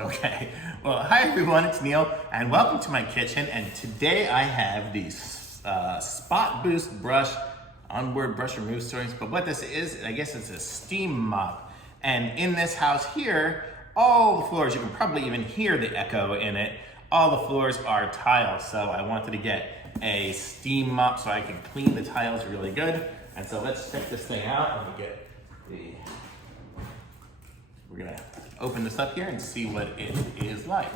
Okay, well, hi everyone, it's Neil, and welcome to my kitchen. And today I have these Spot Boost brush, onboard brush remove stories. But what this is, I guess it's a steam mop. And in this house here, all the floors, you can probably even hear the echo in it, all the floors are tile. So I wanted to get a steam mop so I can clean the tiles really good. And so let's check this thing out. Let me get we're gonna open this up here and see what it is like.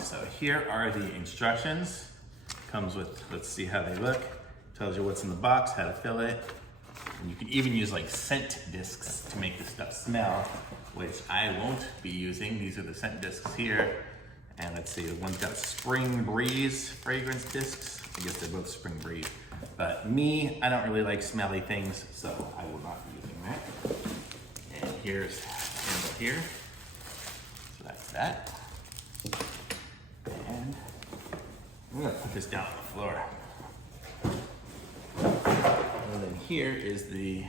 So here are the instructions. Comes with, let's see how they look. Tells you what's in the box, how to fill it. And you can even use like scent discs to make this stuff smell, which I won't be using. These are the scent discs here. And let's see, one's got Spring Breeze fragrance discs. I guess they're both Spring Breeze. But me, I don't really like smelly things, so I will not be using that. And here's the handle here. So that's that. And I'm gonna put this down on the floor. And then here is the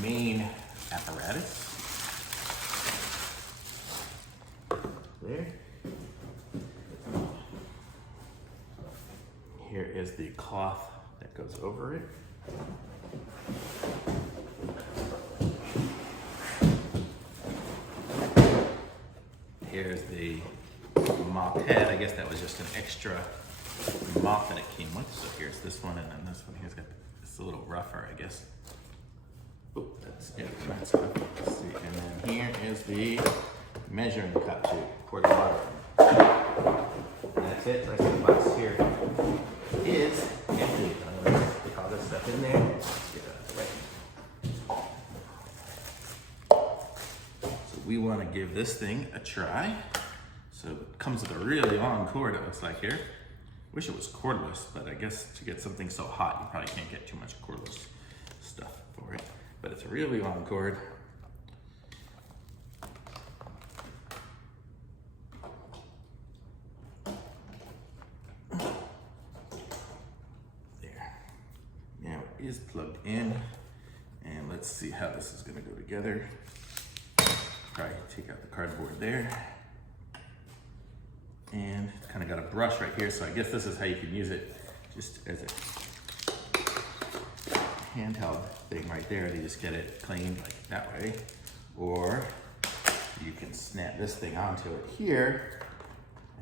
main apparatus. There. Here is the cloth that goes over it. Here's the mop head. I guess that was just an extra mop that it came with. So here's this one, and then this one here's got it's a little rougher, I guess. Oh, that's good. Let's see. And then here is the measuring cup to pour the water in. And that's it. The rest of the box here is empty. Put all this stuff in there. Let's get it out of the way. So we want to give this thing a try. So it comes with a really long cord, it looks like here. Wish it was cordless, but I guess to get something so hot, you probably can't get too much cordless stuff for it. But it's a really long cord. Is plugged in, and let's see how this is going to go together. Probably take out the cardboard there, and kind of got a brush right here, so I guess this is how you can use it, just as a handheld thing right there. You just get it cleaned like that way, or you can snap this thing onto it here,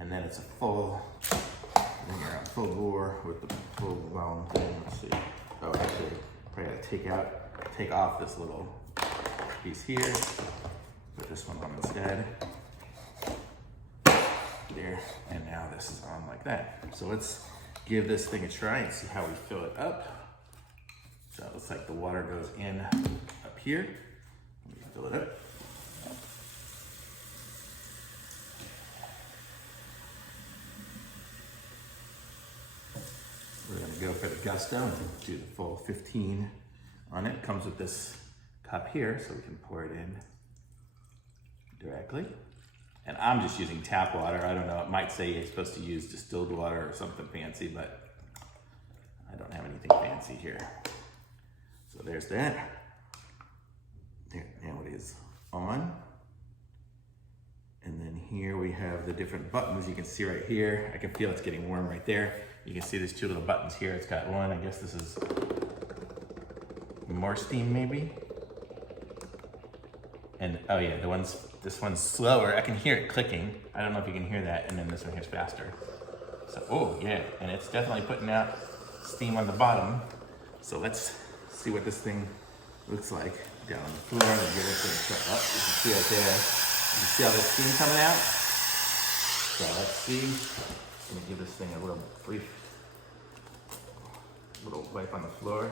and then it's a full, then you're on full bore with the full blown thing. Let's see. Oh, actually, probably gotta take off this little piece here. Put this one on instead. There, and now this is on like that. So let's give this thing a try and see how we fill it up. So it looks like the water goes in up here. Let me fill it up. We're gonna go for the gusto and do the full 15 on it. Comes with this cup here, so we can pour it in directly. And I'm just using tap water. I don't know, it might say you're supposed to use distilled water or something fancy, but I don't have anything fancy here. So there's that. There, now it is on. And then here we have the different buttons. You can see right here, I can feel it's getting warm right there. You can see there's two little buttons here. It's got one, I guess this is more steam maybe. And oh yeah, this one's slower. I can hear it clicking. I don't know if you can hear that. And then this one here's faster. So, oh yeah, and it's definitely putting out steam on the bottom. So let's see what this thing looks like down on the floor. And give this thing a shut up. You can see right there. You see all the steam coming out? So let's see. I'm gonna give this thing a little brief, little wipe on the floor.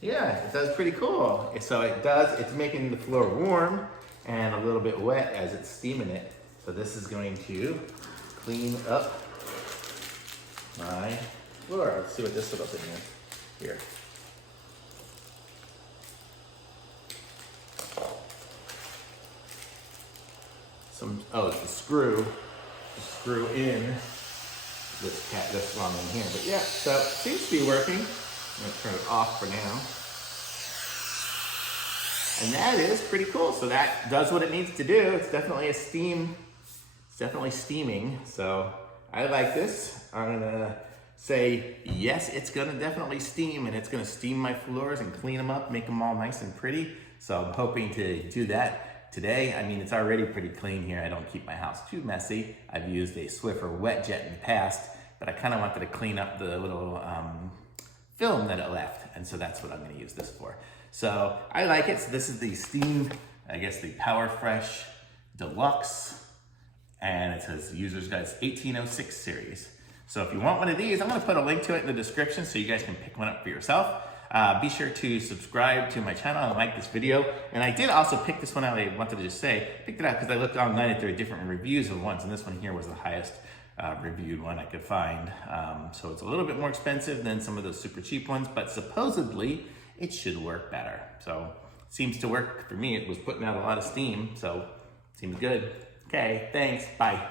Yeah, it does pretty cool. So it's making the floor warm and a little bit wet as it's steaming it. So this is going to clean up my floor. Let's see what this little thing is here. oh, it's the screw in this one in here. But yeah, so it seems to be working. I'm gonna turn it off for now. And that is pretty cool. So that does what it needs to do. It's definitely it's definitely steaming. So I like this. I'm gonna say, yes, it's gonna definitely steam, and it's gonna steam my floors and clean them up, make them all nice and pretty. So I'm hoping to do that today. I mean, it's already pretty clean here. I don't keep my house too messy. I've used a Swiffer wet jet in the past, but I kind of wanted to clean up the little film that it left. And so that's what I'm gonna use this for. So I like it. So this is the steam, I guess the Powerfresh Deluxe, and it says user's guide 1806 series. So if you want one of these, I'm gonna put a link to it in the description so you guys can pick one up for yourself. Be sure to subscribe to my channel and like this video. And I did also pick this one out. I wanted to just say, picked it out because I looked online at their different reviews of ones, and this one here was the highest reviewed one I could find. So it's a little bit more expensive than some of those super cheap ones, but supposedly it should work better. So it seems to work for me. It was putting out a lot of steam, so seems good. Okay, thanks, bye.